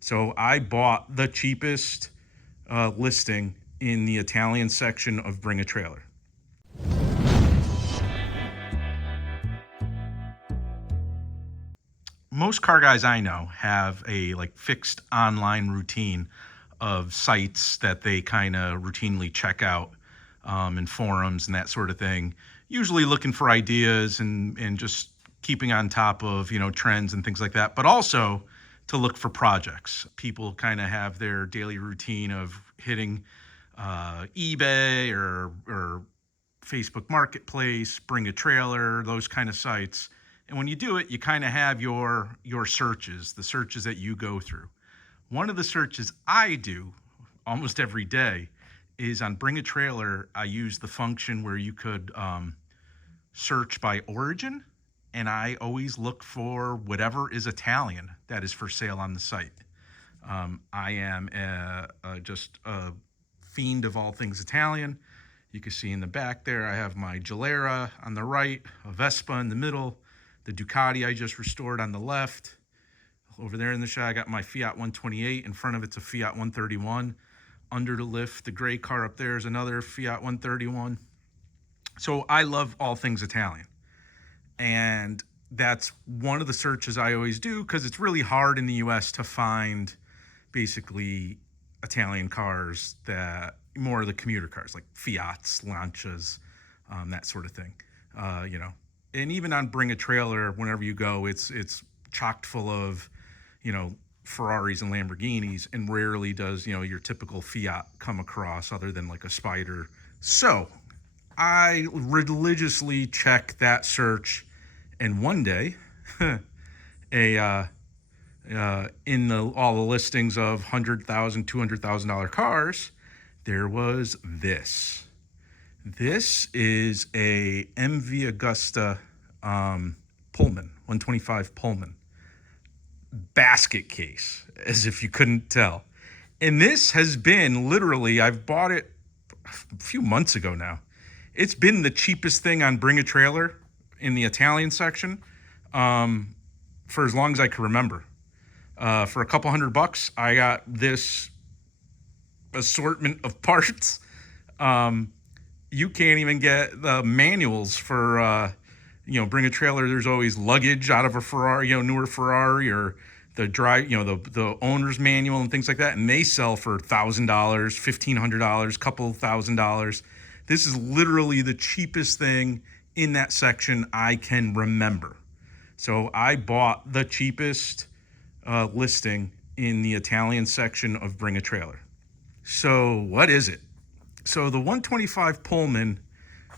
So I bought the cheapest listing in the Italian section of Bring a Trailer. Most car guys I know have a like fixed online routine of sites that they kind of routinely check out, and forums and that sort of thing. Usually looking for ideas and just keeping on top of trends and things like that. But also to look for projects. People kind of have their daily routine of hitting eBay or Facebook Marketplace, Bring a Trailer, those kind of sites. And when you do it, you kind of have your searches, the searches that you go through. One of the searches I do almost every day is on Bring a Trailer. I use the function where you could search by origin, and I always look for whatever is Italian that is for sale on the site. I am just a fiend of all things Italian. You can see in the back there, I have my Gilera on the right, a Vespa in the middle, the Ducati I just restored on the left. Over there in the shot, I got my Fiat 128. In front of it's a Fiat 131. Under the lift, the gray car up there is another Fiat 131. So I love all things Italian. And that's one of the searches I always do because it's really hard in the US to find basically Italian cars that more of the commuter cars like Fiats, Lancias, that sort of thing. And even on Bring a Trailer, whenever you go, it's chocked full of, Ferraris and Lamborghinis, and rarely does, your typical Fiat come across other than like a Spider. So I religiously check that search, and one day, in all the listings of $100,000, $200,000 cars, there was this. This is a MV Agusta Pullman, 125 Pullman. Basket case, as if you couldn't tell. And this has been literally, I've bought it a few months ago now. It's been the cheapest thing on Bring a Trailer in the Italian section for as long as I can remember. For a couple $100, I got this assortment of parts. You can't even get the manuals for Bring a Trailer. There's always luggage out of a Ferrari, newer Ferrari, or the the owner's manual and things like that, and they sell for $1,000, $1,500, couple $1,000. This is literally the cheapest thing in that section I can remember. So I bought the cheapest listing in the Italian section of Bring a Trailer. So what is it? So the 125 Pullman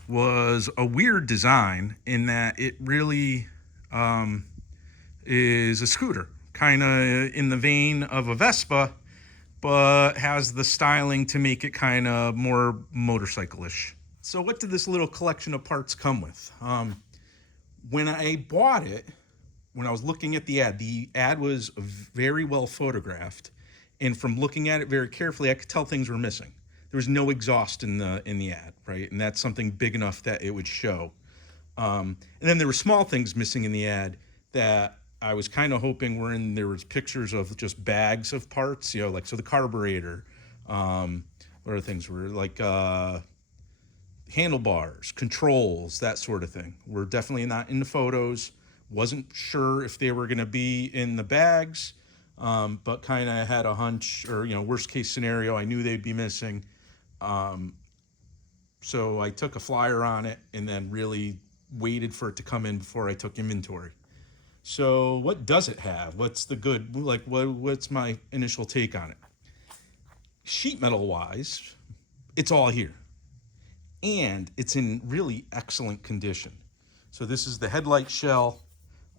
was a weird design in that it really is a scooter, kind of in the vein of a Vespa, but has the styling to make it kind of more motorcycle-ish. So what did this little collection of parts come with? When I bought it, when I was looking at the ad was very well photographed, and from looking at it very carefully, I could tell things were missing. There was no exhaust in the ad, right? And that's something big enough that it would show. And then there were small things missing in the ad that I was kind of hoping were in. There was pictures of just bags of parts, like so the carburetor. What other things were like handlebars, controls, that sort of thing. Were definitely not in the photos. Wasn't sure if they were going to be in the bags, but kind of had a hunch, or worst case scenario, I knew they'd be missing. So I took a flyer on it and then really waited for it to come in before I took inventory. So what does it have? What's the good, what's my initial take on it? Sheet metal wise, it's all here. And it's in really excellent condition. So this is the headlight shell.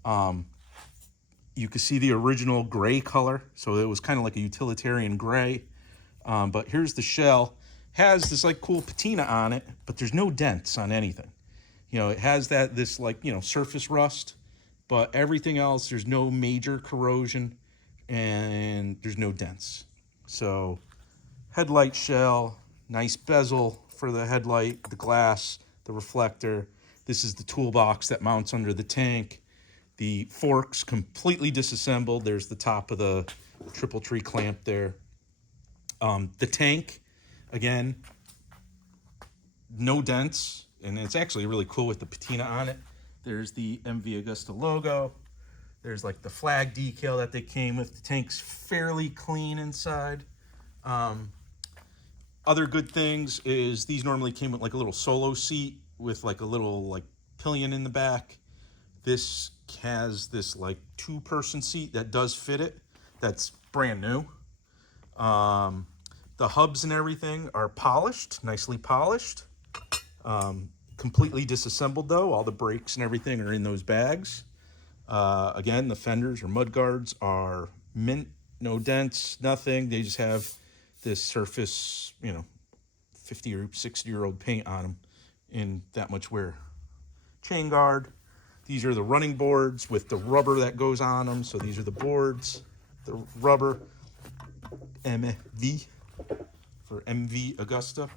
You can see the original gray color. So it was kind of like a utilitarian gray. But here's the shell. Has this like cool patina on it, but there's no dents on anything. It has this surface rust, but everything else, there's no major corrosion and there's no dents. So headlight shell, nice bezel for the headlight, the glass, the reflector. This is the toolbox that mounts under the tank. The forks completely disassembled. There's the top of the triple tree clamp there. The tank, again, no dents, and it's actually really cool with the patina on it. There's the MV Agusta logo. There's like the flag decal that they came with. The tank's fairly clean inside. Other good things is these normally came with like a little solo seat with like a little like pillion in the back. This has this like 2-person seat that does fit it. That's brand new. The hubs and everything are polished, nicely polished. Completely disassembled though. All the brakes and everything are in those bags. Again, the fenders or mud guards are mint, no dents, nothing. They just have this surface, 50 or 60-year-old paint on them in that much wear. Chain guard. These are the running boards with the rubber that goes on them. So these are the boards, the rubber, MV for MV Agusta.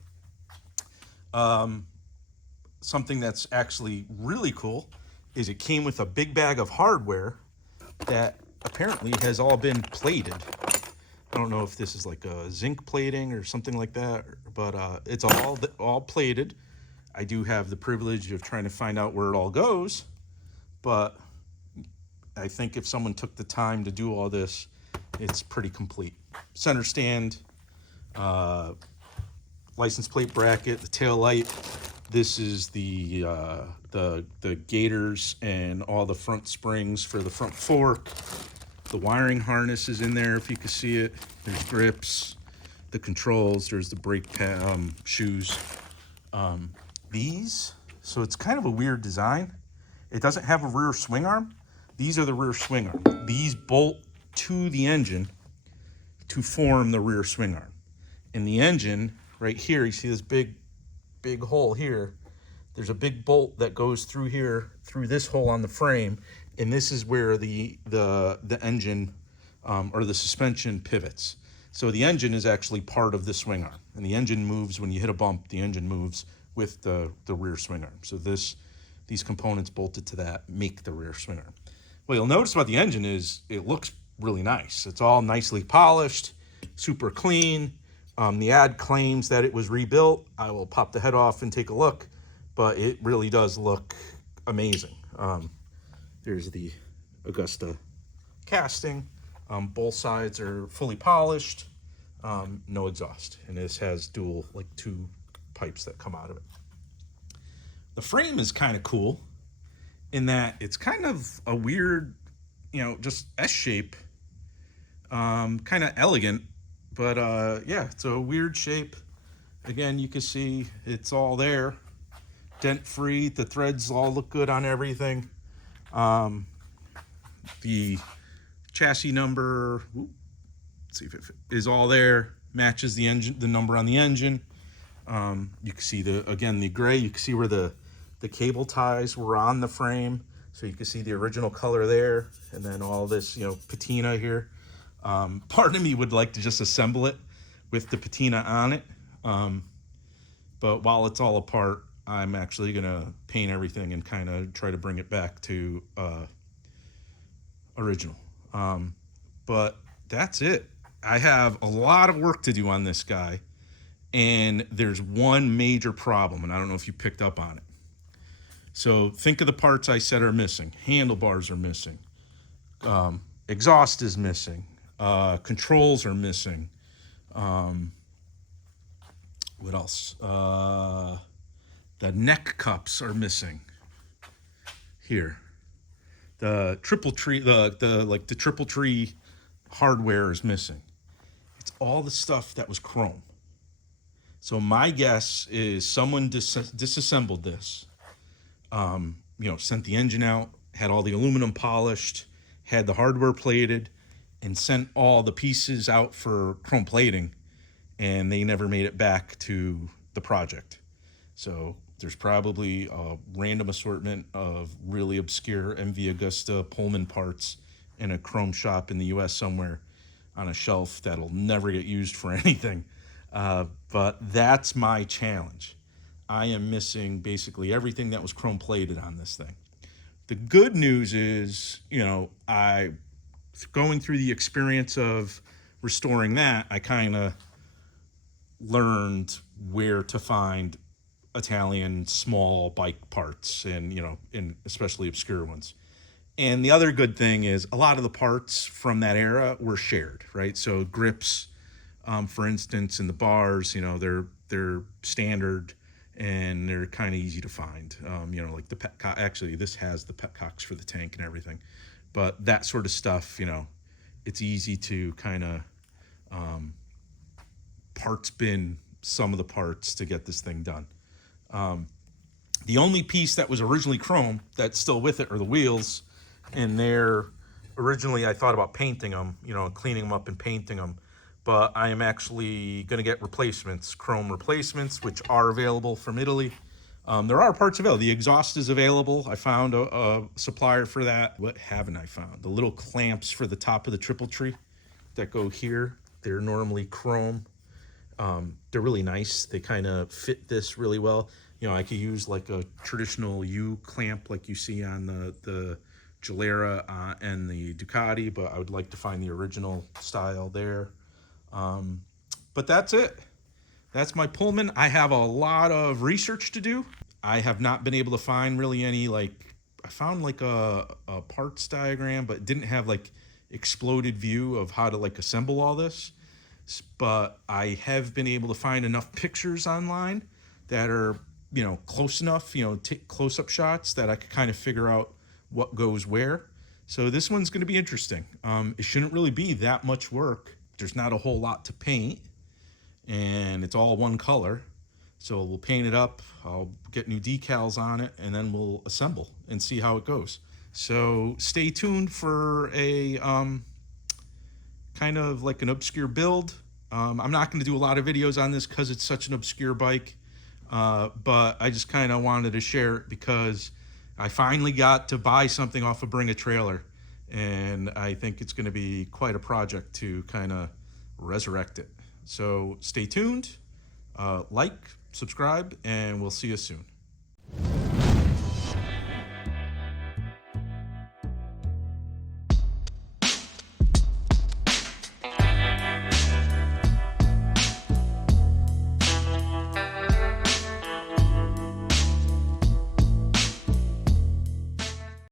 Something that's actually really cool is it came with a big bag of hardware that apparently has all been plated. I don't know if this is like a zinc plating or something like that, but it's all plated. I do have the privilege of trying to find out where it all goes, but I think if someone took the time to do all this, it's pretty complete. Center stand, license plate bracket, the tail light. This is the gaiters and all the front springs for the front fork. The wiring harness is in there if you can see it. There's grips, the controls, there's the brake shoes. So it's kind of a weird design. It doesn't have a rear swing arm. These are the rear swing arm. These bolt to the engine to form the rear swing arm. And the engine, right here, you see this big hole here. There's a big bolt that goes through here, through this hole on the frame, and this is where the engine or the suspension pivots. So the engine is actually part of the swing arm, and the engine moves when you hit a bump. The engine moves with the rear swing arm. So these components bolted to that make the rear swing arm. What you'll notice about the engine is it looks really nice. It's all nicely polished, super clean. The ad claims that it was rebuilt. I will pop the head off and take a look, but it really does look amazing. There's the Agusta casting. Both sides are fully polished, no exhaust, and this has dual, like 2 pipes that come out of it. The frame is kind of cool in that it's kind of a weird, just S shape, kind of elegant. But yeah, it's a weird shape. Again, you can see it's all there, dent free. The threads all look good on everything. The chassis number, let's see if it is all there. Matches the engine, the number on the engine. You can see the gray. You can see where the cable ties were on the frame, so you can see the original color there, and then all this patina here. Part of me would like to just assemble it with the patina on it. But while it's all apart, I'm actually going to paint everything and kind of try to bring it back to original. But that's it. I have a lot of work to do on this guy. And there's one major problem, and I don't know if you picked up on it. So think of the parts I said are missing. Handlebars are missing. Exhaust is missing. Controls are missing. What else? The neck cups are missing. Here, the triple tree, the triple tree hardware is missing. It's all the stuff that was chrome. So my guess is someone disassembled this. Sent the engine out, had all the aluminum polished, had the hardware plated, and sent all the pieces out for chrome plating, and they never made it back to the project. So there's probably a random assortment of really obscure MV Agusta Pullman parts in a chrome shop in the US somewhere on a shelf that'll never get used for anything. But that's my challenge. I am missing basically everything that was chrome plated on this thing. The good news is, I going through the experience of restoring that, I kind of learned where to find Italian small bike parts, and and especially obscure ones. And the other good thing is a lot of the parts from that era were shared, right? So grips, for instance, and the bars, they're standard and they're kind of easy to find. Like the petcock. Actually, this has the petcocks for the tank and everything, but that sort of stuff, it's easy to kind of parts bin some of the parts to get this thing done. The only piece that was originally chrome that's still with it are the wheels, and they're originally I thought about painting them, cleaning them up and painting them, but I am actually going to get replacements, chrome replacements, which are available from Italy. There are parts available. The exhaust is available. I found a supplier for that. What haven't I found? The little clamps for the top of the triple tree that go here. They're normally chrome. They're really nice. They kind of fit this really well. I could use like a traditional U clamp like you see on the Gilera and the Ducati, but I would like to find the original style there. But that's it. That's my Pullman. I have a lot of research to do. I have not been able to find really any, I found like a parts diagram, but didn't have like exploded view of how to like assemble all this. But I have been able to find enough pictures online that are, close enough, take close-up shots that I could kind of figure out what goes where. So this one's going to be interesting. It shouldn't really be that much work. There's not a whole lot to paint, and it's all one color. So we'll paint it up, I'll get new decals on it, and then we'll assemble and see how it goes. So stay tuned for a kind of like an obscure build. I'm not going to do a lot of videos on this because it's such an obscure bike, but I just kind of wanted to share it because I finally got to buy something off of Bring a Trailer, and I think it's going to be quite a project to kind of resurrect it. So stay tuned, like, subscribe, and we'll see you soon.